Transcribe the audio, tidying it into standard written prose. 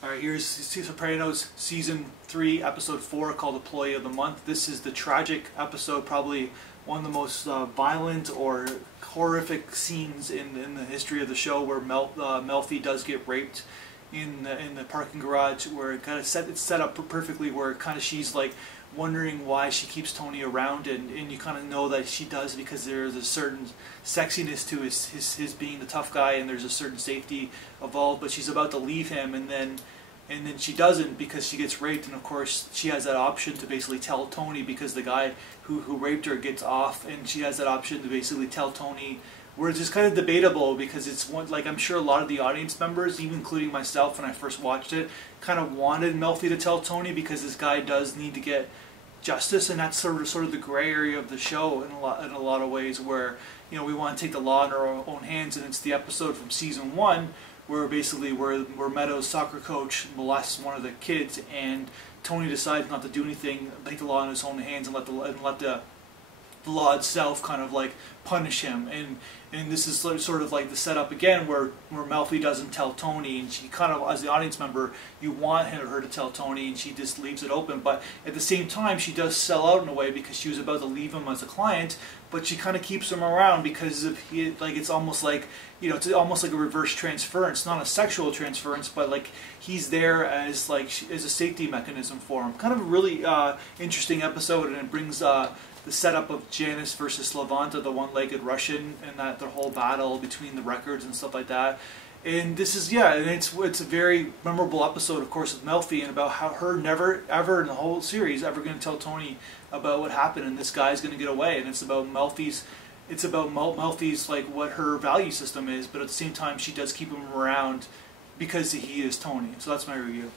Alright, here's Sopranos Season 3, Episode 4, called Employee of the Month. This is the tragic episode, probably one of the most violent or horrific scenes in the history of the show, where Melfi does get raped in the parking garage, where it kind of it's set up perfectly, where kind of she's like wondering why she keeps Tony around, and you kind of know that she does, because there's a certain sexiness to his being the tough guy, and there's a certain safety involved. But she's about to leave him, and then she doesn't, because she gets raped, and of course she has that option to basically tell Tony, because the guy who raped her gets off, and she has that option to basically tell Tony, where it's just kind of debatable, because it's one, like, I'm sure a lot of the audience members, even including myself when I first watched it, kind of wanted Melfi to tell Tony, because this guy does need to get justice, and that's sort of the gray area of the show in a lot of ways, where, you know, we want to take the law in our own hands. And it's the episode from Season 1 where basically where Meadows' soccer coach molests one of the kids, and Tony decides not to do anything, take the law in his own hands, and let the law itself kind of like punish him. And this is sort of like the setup again, where Melfi doesn't tell Tony, and she kind of, as the audience member, you want her to tell Tony, and she just leaves it open. But at the same time, she does sell out in a way, because she was about to leave him as a client, but she kind of keeps him around because of it's almost like, you know, it's almost like a reverse transference, not a sexual transference, but like he's there as as a safety mechanism for him. Kind of a really interesting episode, and it brings the setup of Janice versus Slavanta, the one-legged Russian, and that their whole battle between the records and stuff like that. And this is, yeah, and it's a very memorable episode, of course, with Melfi, and about how her never ever in the whole series ever going to tell Tony about what happened, and this guy's going to get away. And it's about Melfi's like what her value system is, but at the same time she does keep him around because he is Tony. So that's my review.